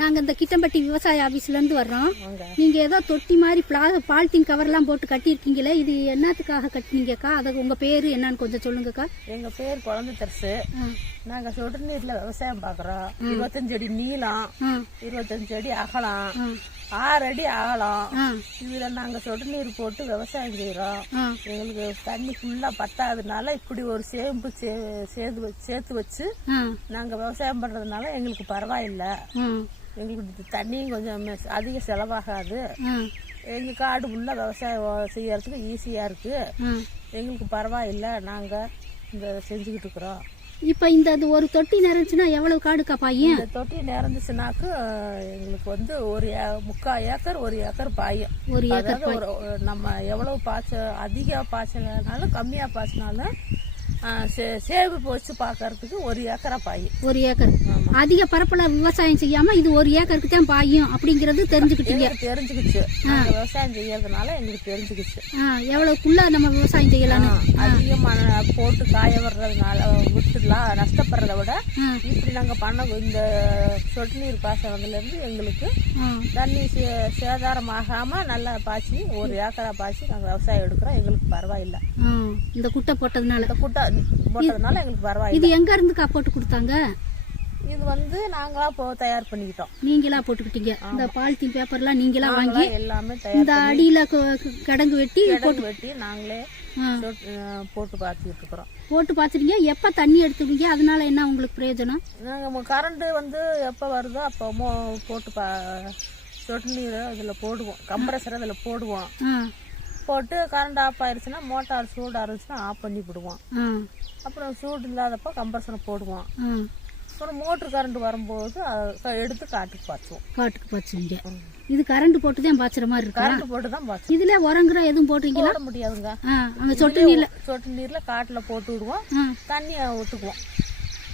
நாங்க இந்த கிட்டம்பட்டி விவசாய ஆபீஸ்ல இருந்து வர்றோம். நீங்க ஏதோ தொட்டி மாதிரி பாலித்தீன் கவர்லாம் போட்டு கட்டியிருக்கீங்களே இது என்னத்துக்காக கட்டினீங்கக்கா? அதை உங்க பேரு என்னன்னு கொஞ்சம் சொல்லுங்கக்கா. எங்க பேர் குழந்தை தரிசு. நாங்க சொட்டு நீர்ல விவசாயம் பாக்குறோம். இருபத்தஞ்சு அடி நீளம் இருபத்தஞ்சு அடி அகலம். ஆறு அடி அகலம் ஆ, இதுல நாங்க சொட்டு நீர் போட்டு விவசாயம் செய்யறோம் எங்களுக்கு தண்ணி ஃபுல்லா பத்தாததுனால இப்படி ஒரு சேம்பு சே- சேர்த்து வச்சு சேர்த்து வச்சு நாங்க விவசாயம் பண்றதுனால எங்களுக்கு பரவாயில்ல. எங்களுக்கு தண்ணியும் கொஞ்சம் அதிக செலவாகாது. எங்க காடு ஃபுல்லா விவசாயம் செய்யறதுக்கு ஈஸியா இருக்கு. எங்களுக்கு பரவாயில்ல. நாங்க இந்த செஞ்சுக்கிட்டு இருக்கிறோம். இப்ப இந்த இது ஒரு தொட்டி நிறைஞ்சுன்னா எவ்வளவு காடுக்கா பாயும்? தொட்டி நிறந்துச்சுனாக்கு எங்களுக்கு வந்து ஒரு முக்கால் ஏக்கர் ஒரு ஏக்கர் பாயும். ஒரு ஏக்கர் ஒரு நம்ம எவ்வளவு பாய்ச்ச அதிக பாய்ச்சனாலும் கம்மியா பாய்ச்சினாலும் சேவு வச்சு பார்க்கறதுக்கு ஒரு ஏக்கரா பாயும். ஒரு ஏக்கர். அதிக பரப்பள விவசாயம் செய்யாம இது ஒரு ஏக்கருக்கு தான் பாயும் அப்படிங்கறது தெரிஞ்சுக்கிட்டீங்க. தெரிஞ்சுக்கிச்சு. விவசாயம் செய்யறதுனால எங்களுக்கு தெரிஞ்சுக்கிச்சு. எவ்வளவுக்குள்ள நம்ம விவசாயம் செய்யலாம்னு? அதிகமான போட்டு காய வர்றதுனால விட்டுலாம் நஷ்டப்படுறத விட இப்படி நாங்க பண்ண இந்த சொட்டு நீர் பாசனத்துல இருந்து எங்களுக்கு தண்ணி சே- சேதாரமாகாம நல்லா பாய்ச்சி ஒரு ஏக்கரா பாய்ச்சி நாங்க விவசாயம் எடுக்கிறோம். எங்களுக்கு பரவாயில்ல. இந்த குட்டை போட்டதுனால. இந்த குட்டை போட்டதுனால எங்களுக்கு பரவாயில்ல. இது எங்க இருந்துக்கா போட்டு கொடுத்தாங்க? இது வந்து நாங்களா தயார் பண்ணிக்கிட்டோம். நீங்களா போட்டுக்கிட்டீங்க. இந்த பாலித்தீன் பேப்பர்லாம் நீங்களா வாங்கி எல்லாமே இந்த அடியில கிடங்கு வெட்டி கிடங்கு வெட்டி நாங்களே போட்டு பார்த்துக்கிட்டு இருக்கிறோம். போட்டு பார்த்துட்டீங்க. எப்ப தண்ணி எடுத்துவீங்க அதனால என்ன உங்களுக்கு பிரயோஜனம்? நாங்கள் கரண்ட் வந்து எப்போ வருதோ அப்போ போட்டு பா சொட்டு நீரை அதில் போடுவோம். கம்ப்ரஸரை அதில் போடுவோம். போட்டு கரண்ட் ஆஃப் ஆயிருச்சுன்னா மோட்டார் சூடாக இருந்துச்சுன்னா ஆஃப் பண்ணி விடுவோம். அப்புறம் சூடு இல்லாதப்போ கம்ப்ரஸரை போடுவோம். அப்புறம் மோட்ரு கரண்ட் வரும்போது எடுத்து காட்டுக்கு பாய்ச்சுவோம் காட்டுக்கு பாய்ச்சுவீங்க இது கரண்ட் போட்டு தான் பாய்ச்சுற மாதிரி இருக்கா கரண்ட் போட்டு தான் பாய்ச்சுவோம் இதுல உரங்குற எதுவும் போடுறீங்களா போட முடியாதுங்க. அங்க சொட்டு நீர்ல சொட்டு நீரில் காட்டில் போட்டு விடுவோம். தண்ணியை விட்டுக்குவோம்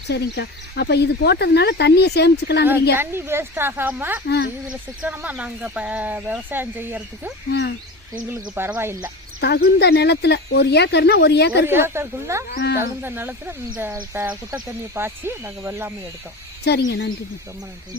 சரிங்கக்கா. அப்ப இது போட்டதுனால தண்ணியை சேமிச்சுக்கலாங்கிறீங்க தண்ணி வேஸ்ட் ஆகாம இதுல சிக்கனமா நாங்க விவசாயம் செய்யறதுக்கு எங்களுக்கு பரவாயில்ல. தகுந்த நிலத்துல ஒரு ஏக்கர்னா ஒரு ஏக்கருக்கு ஏக்கருக்குள்ள தகுந்த நிலத்துல இந்த குட்டை தண்ணியை பாய்ச்சி நாங்க வெள்ளாமை எடுத்தோம். சரிங்க நன்றி ரொம்ப நன்றி